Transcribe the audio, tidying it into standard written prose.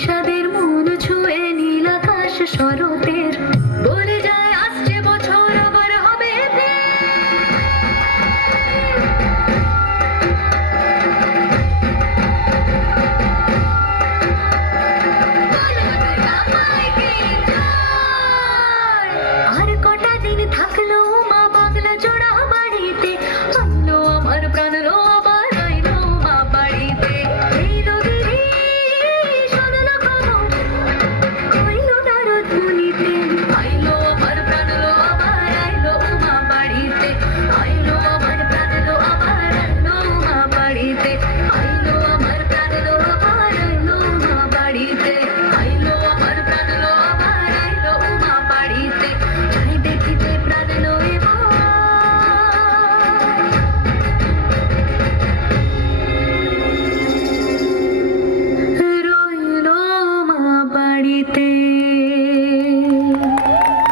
বিষাদের মন ছুঁয়ে নীল আকাশ শরতের বলে যায় আসছে বছর আবার হবে আর কটা দিন থাকলো মা বাংলা জোড়া বাড়িতে আনলো আমার প্রাণ লো আবার আইলো মা বাড়িতে এই রবিরে শোনালো খবর কইলো নারদ মুনিতে আইলো আমার প্রাণ লো আবার আইলো মা বাড়িতে আইলো আমার প্রাণ লো আবার আইলো মা বাড়িতে আইলো আমার প্রাণ লো আবার আইলো মা বাড়িতে আইলো আমার প্রাণ লো আবার আইলো মা বাড়িতে যাই দেখিতে প্রাণ লো এবার রইলো মা বাড়িতে।